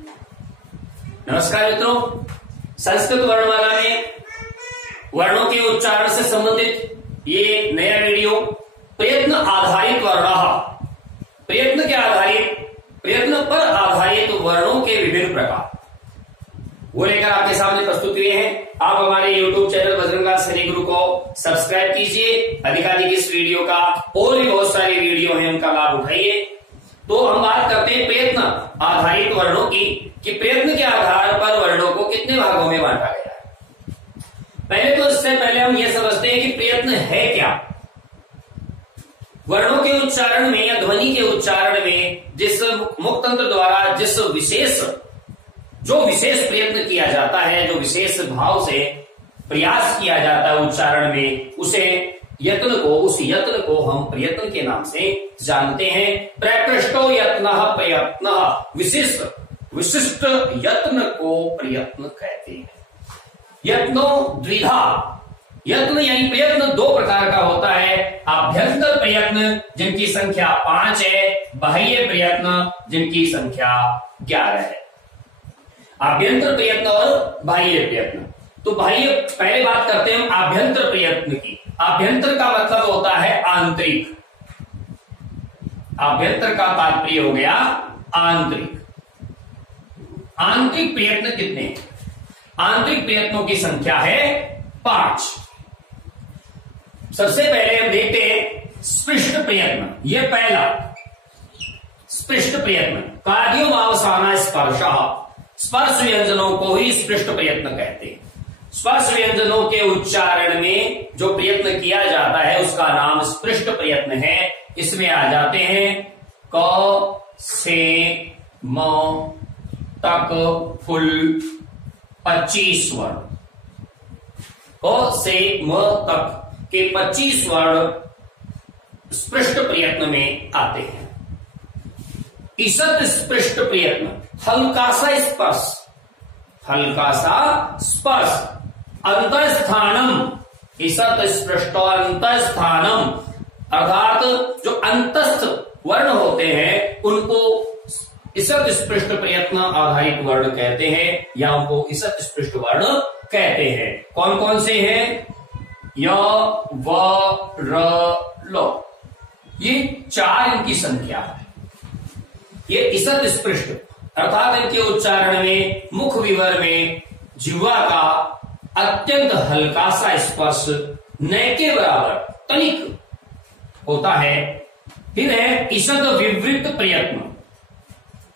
नमस्कार मित्रों, संस्कृत वर्णमाला में वर्णों के उच्चारण से संबंधित ये नया वीडियो प्रयत्न आधारित वर्ण, प्रयत्न पर आधारित वर्णों के विभिन्न प्रकार वो लेकर आपके सामने प्रस्तुत हुए हैं। आप हमारे YouTube चैनल बजरंगलाल सैनी गुरु को सब्सक्राइब कीजिए, अधिकाधिक इस वीडियो का और भी बहुत सारे वीडियो हैं उनका लाभ उठाइए। तो हम बात करते हैं प्रयत्न आधारित वर्णों की, कि प्रयत्न के आधार पर वर्णों को कितने भागों में बांटा गया है। पहले तो इससे पहले हम यह समझते हैं कि प्रयत्न है क्या। वर्णों के उच्चारण में या ध्वनि के उच्चारण में जिस मुक्तंत्र द्वारा जो विशेष प्रयत्न किया जाता है, जो विशेष भाव से प्रयास किया जाता है उच्चारण में, उस यत्न को हम प्रयत्न के नाम से जानते हैं। प्रकृष्टो यत्न प्रयत्न, विशिष्ट यत्न को प्रयत्न कहते हैं। यत्नो द्विधा, यत्न यानी प्रयत्न दो प्रकार का होता है। आभ्यंतर प्रयत्न जिनकी संख्या 5 है, बाह्य प्रयत्न जिनकी संख्या 11 है। आभ्यंतर प्रयत्न और बाह्य प्रयत्न। तो पहले बात करते हैं आभ्यंतर प्रयत्न की। आभ्यंतर का मतलब होता है आंतरिक। आभ्यंतर का तात्पर्य हो गया आंतरिक। आंतरिक प्रयत्न कितने हैं? आंतरिक प्रयत्नों की संख्या है 5। सबसे पहले हम देखते हैं स्पृष्ट प्रयत्न। यह पहला स्पृष्ट प्रयत्न, कार्योमावसाना स्पर्श, स्पर्श व्यंजनों को ही स्पृष्ट प्रयत्न कहते हैं। स्पर्श व्यंजनों के उच्चारण में जो प्रयत्न किया जाता है उसका नाम स्पृष्ट प्रयत्न है। इसमें आ जाते हैं क से म तक फुल 25 वर्ण। क से म तक के 25 वर्ण स्पृष्ट प्रयत्न में आते हैं। ईषद स्पृष्ट प्रयत्न, हल्का सा स्पर्श, अंतस्थानम, ईषद स्पृष्ट अंतस्थानम, अर्थात जो अंतस्थ वर्ण होते हैं उनको ईषद स्पृष्ट प्रयत्न आधारित वर्ण कहते हैं, या उनको ईषद स्पृष्ट वर्ण कहते हैं। कौन कौन से हैं? य, व, र, लो, ये 4 इनकी संख्या है। ये ईषद स्पृष्ट अर्थात इनके उच्चारण में मुख विवर में जिह्वा का अत्यंत हल्का सा स्पर्श न के बराबर तनिक होता है। फिर है ईषद विवृत प्रयत्न,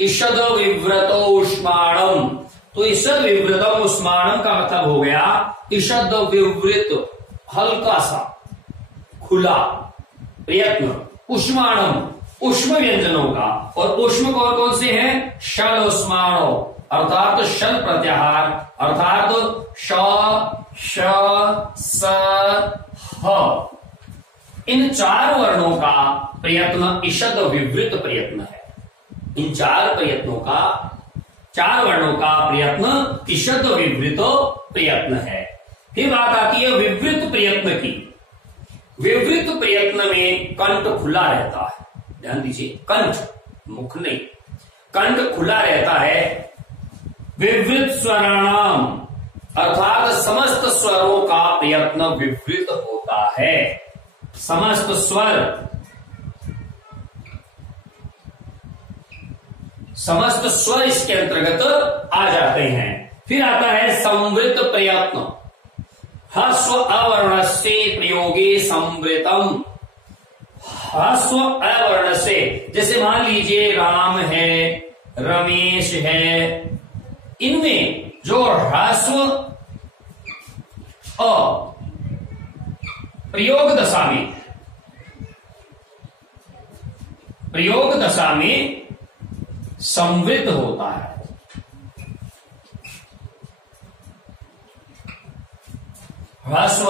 ईषद विव्रतो उष्माणम। तो ईषद विव्रतम उष्माणम का मतलब हो गया ईषद विवृत हल्का सा खुला प्रयत्न, उष्माणम उष्म व्यंजनों का। और उष्म कौन कौन से हैं? शल उष्माणो अर्थात शल प्रत्याहार, अर्थात श, श, स, ह, इन 4 वर्णों का प्रयत्न ईषद विवृत प्रयत्न है। इन 4 वर्णों का प्रयत्न ईषद विवृत प्रयत्न है। फिर बात आती है विवृत प्रयत्न की। विवृत प्रयत्न में कंठ खुला रहता है, ध्यान दीजिए, कंठ, मुख नहीं, कंठ खुला रहता है। विवृत स्वराणाम अर्थात समस्त स्वरों का प्रयत्न विवृत होता है। समस्त स्वर इसके अंतर्गत आ जाते हैं। फिर आता है संवृत प्रयत्न, ह्रस्व अवर्ण से प्रयोगे संवृतम। ह्रस्व अवर्ण से, जैसे मान लीजिए राम है, रमेश है, इनमें जो ह्रस्व अ प्रयोग दशा में संवृत होता है। ह्रस्व अ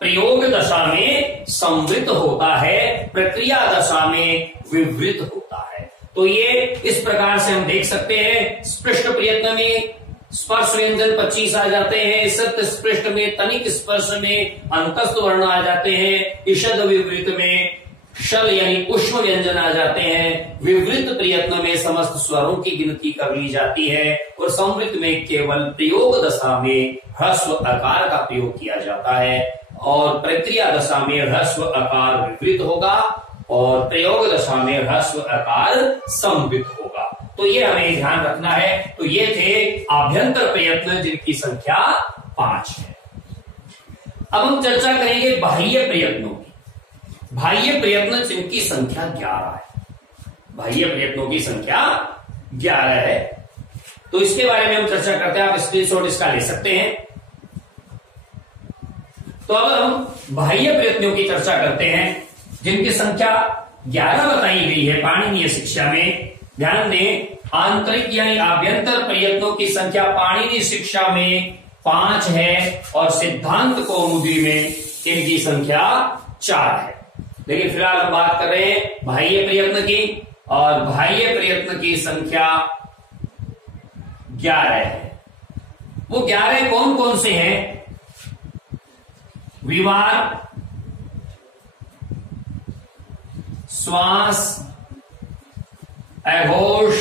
प्रयोग दशा में संवृत होता है, प्रक्रिया दशा में विवृत होता है। तो ये इस प्रकार से हम देख सकते हैं। स्पृष्ट प्रयत्न में स्पर्श व्यंजन 25 आ जाते हैं, ईषद स्पृष्ट में तनिक स्पर्श में अंतस्थ वर्ण आ जाते हैं, ईषद विवृत में शल यानी उष्म व्यंजन आ जाते हैं। विवृत प्रयत्न में समस्त स्वरों की गिनती कर ली जाती है और संवृत में केवल प्रयोग दशा में ह्रस्व अकार का प्रयोग किया जाता है और प्रक्रिया दशा में ह्रस्व अकार विवृत होगा और प्रयोग दशा में ह्रस्व अकार संवृत होगा। तो ये हमें ध्यान रखना है। तो ये थे आभ्यंतर प्रयत्न जिनकी संख्या 5 है। अब हम चर्चा करेंगे बाह्य प्रयत्नों की। बाह्य प्रयत्न जिनकी संख्या 11 है। बाह्य प्रयत्नों की संख्या 11 है। तो इसके बारे में हम चर्चा करते हैं। आप स्क्रीनशॉट इसका ले सकते हैं। तो अब हम बाह्य प्रयत्नों की चर्चा करते हैं जिनकी संख्या 11 बताई गई है पाणिनीय शिक्षा में। ध्यान दें, आंतरिक यानी आभ्यंतर प्रयत्नों की संख्या पाणिनीय शिक्षा में 5 है और सिद्धांत कौमुदी में इनकी संख्या 4 है। लेकिन फिलहाल हम बात कर रहे हैं बाह्य प्रयत्न की और बाह्य प्रयत्न की संख्या 11 है। वो 11 कौन कौन से हैं? विवार, श्वास, अघोष,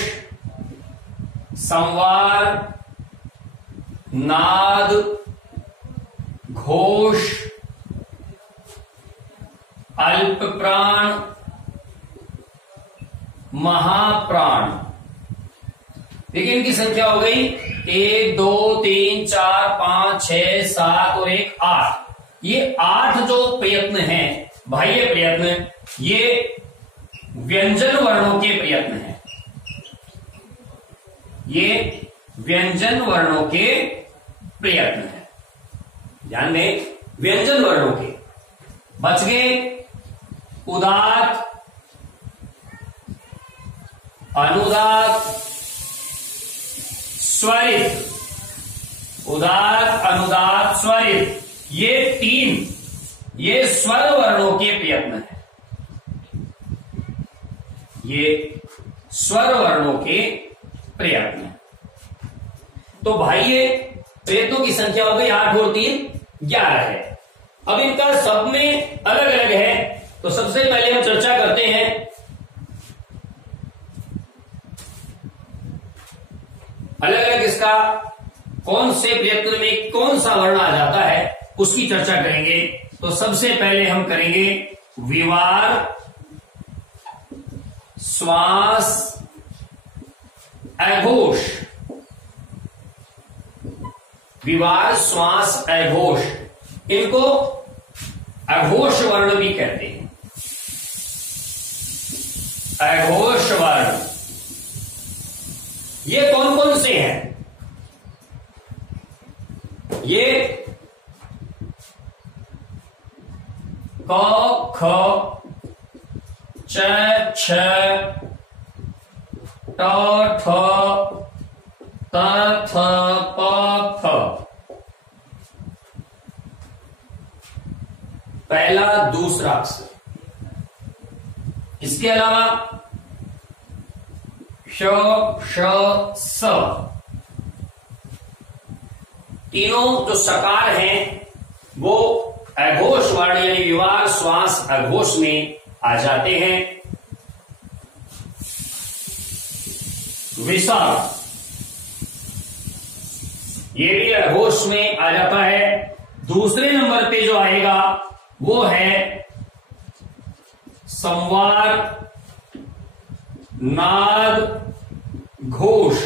संवार, नाद, घोष, अल्प प्राण, महाप्राण। देखिए इनकी संख्या हो गई 1 2 3 4 5 6 7 और 1 8। ये 8 जो प्रयत्न हैं बाह्य प्रयत्न, ये व्यंजन वर्णों के प्रयत्न हैं। ये व्यंजन वर्णों के प्रयत्न हैं। ध्यान दें, व्यंजन वर्णों के। बच गए उदात्त, अनुदात्त, स्वरित। उदात्त, अनुदात्त, स्वरित, ये 3 ये स्वर वर्णों के प्रयत्न हैं। ये स्वर वर्णों के प्रयत्न हैं। तो बाह्य प्रयत्नों की संख्या हो गई 8 और 3 11 है। अब इनका सब में अलग अलग है। तो सबसे पहले हम चर्चा करते हैं अलग अलग इसका कौन से प्रयत्न में कौन सा वर्ण आ जाता है उसकी चर्चा करेंगे। तो सबसे पहले हम करेंगे विवार, श्वास, अघोष। विवार, श्वास, अघोष, इनको अघोष वर्ण भी कहते हैं। अघोष वर्ण ये कौन कौन से हैं? ये क, ख, च, छ, ट, ठ, त, थ, प, फ। पहला दूसरा अक्षर। इसके अलावा श, श, स। तीनों जो सकार हैं वो अघोष वर्ण यानी विवार, श्वास, अघोष में आ जाते हैं। विसर्ग ये भी अघोष में आ जाता है। दूसरे नंबर पे जो आएगा वो है संवार, नाद, घोष।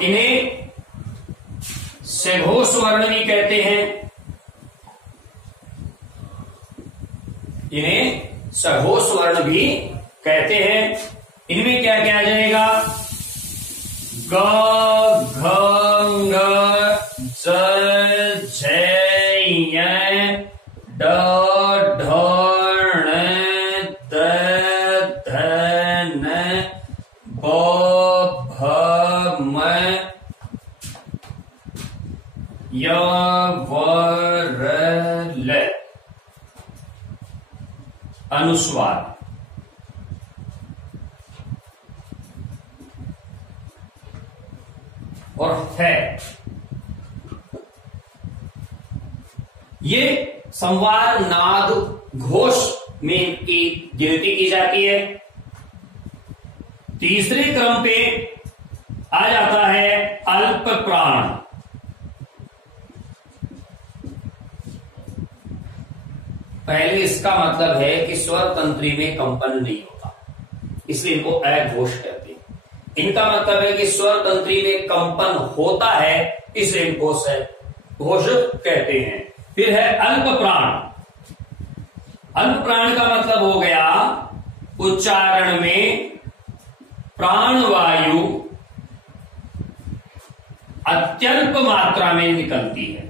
इन्हें सघोष वर्ण भी कहते हैं। इन्हें सघोष वर्ण भी कहते हैं। इनमें क्या क्या आ जाएगा? ग, घ, ङ, ज, झ, ञ, ड, ढ, ण, द, ध, न, ब, भ, म, य, व, र, ल। अनुस्वार। और है ये संवार नाद घोष में इनकी गिनती की जाती है। तीसरे क्रम पे आ जाता है अल्प प्राण। पहले इसका मतलब है कि स्वर तंत्री में कंपन नहीं होता, इसलिए इनको अघोष कहते हैं। इनका मतलब है कि स्वर तंत्री में कंपन होता है, इसलिए इनको घोष कहते हैं। फिर है अल्प प्राण। अल्प प्राण का मतलब हो गया उच्चारण में प्राणवायु अत्यल्प मात्रा में निकलती है।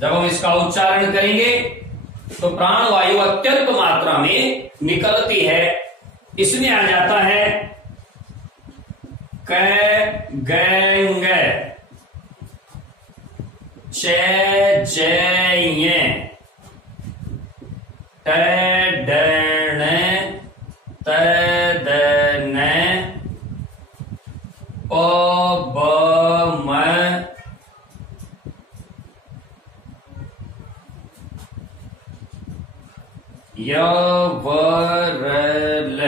जब हम इसका उच्चारण करेंगे तो प्राणवायु अत्यल्प मात्रा में निकलती है। इसमें आ जाता है क गैंग जय टन तदन पम यवरल।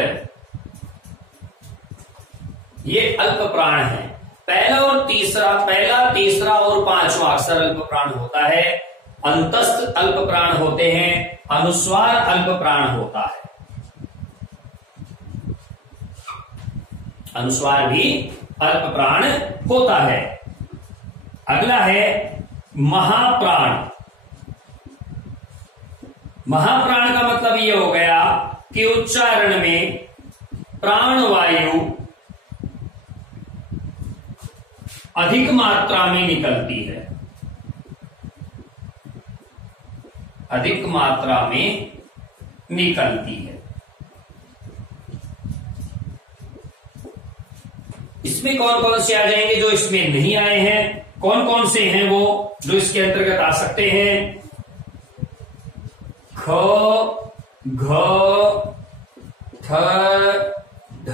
ये अल्प प्राण है। पहला तीसरा और पांचवा अक्षर अल्प प्राण होता है। अंतस्थ अल्प प्राण होते हैं, अनुस्वार अल्प प्राण होता है। अनुस्वार भी अल्प प्राण होता है। अगला है महाप्राण। महाप्राण का मतलब यह हो गया कि उच्चारण में प्राणवायु अधिक मात्रा में निकलती है, अधिक मात्रा में निकलती है। इसमें कौन कौन से आ जाएंगे जो इसमें नहीं आए हैं? कौन कौन से हैं वो जो इसके अंतर्गत आ सकते हैं? ख, घ, ठ, ढ,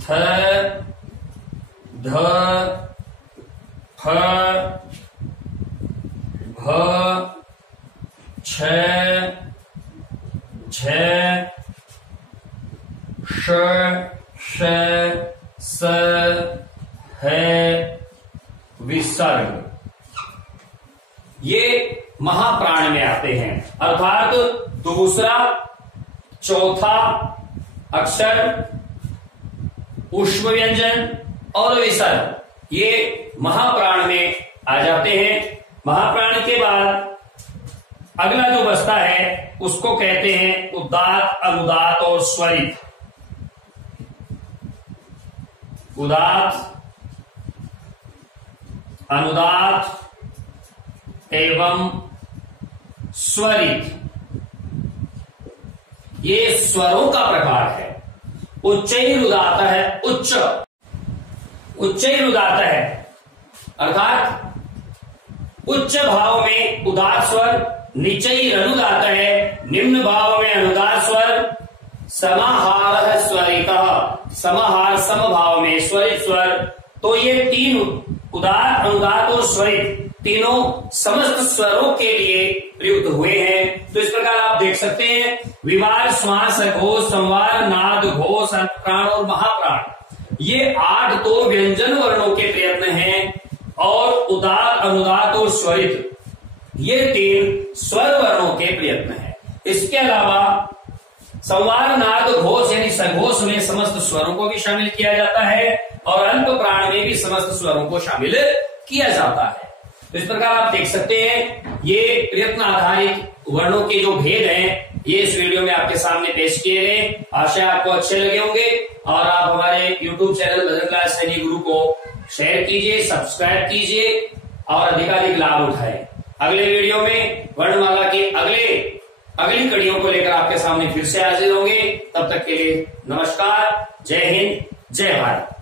थ, ध, फ, भ, छ, झ, श, श, स, ह, विसर्ग। ये महाप्राण में आते हैं। अर्थात दूसरा चौथा अक्षर, उष्म व्यंजन और विसर्ग, ये महाप्राण में आ जाते हैं। महाप्राण के बाद अगला जो बचता है उसको कहते हैं उदात्त, अनुदात्त और स्वरित। उदात्त, अनुदात्त एवं स्वरित, ये स्वरों का प्रकार है। उच्चैरुदात्त है, उच्चैरुदात्त है अर्थात उच्च भाव में उदात्त स्वर, निचैरनुदात्त है निम्न भाव में अनुदात्त स्वर, समाहार स्वरितः, समाहार समभाव में स्वरित स्वर। तो ये तीन उदात्त, अनुदात्त और स्वरित तीनों समस्त स्वरों के लिए प्रयुक्त हुए हैं। तो इस प्रकार आप देख सकते हैं विवार, श्वास, घोष, संवार, नाद, घोष, अल्पप्राण और महाप्राण, ये 8 तो व्यंजन वर्णों के प्रयत्न हैं और उदात्त, अनुदात्त और स्वरित ये 3 स्वर वर्णों के प्रयत्न हैं। इसके अलावा संवार, नाद, घोष यानी सघोष में समस्त स्वरों को भी शामिल किया जाता है और अल्प प्राण में भी समस्त स्वरों को शामिल किया जाता है। तो इस प्रकार आप देख सकते हैं ये प्रयत्न आधारित वर्णों के जो भेद हैं ये इस वीडियो में आपके सामने पेश किए गए। आशा आपको अच्छे लगे होंगे और आप हमारे YouTube चैनल भजन क्लास सैनिक गुरु को शेयर कीजिए, सब्सक्राइब कीजिए और अधिकाधिक लाभ उठाएं। अगले वीडियो में वर्णमाला की अगली कड़ियों को लेकर आपके सामने फिर से हाजिर होंगे। तब तक के लिए नमस्कार, जय हिंद, जय भारत।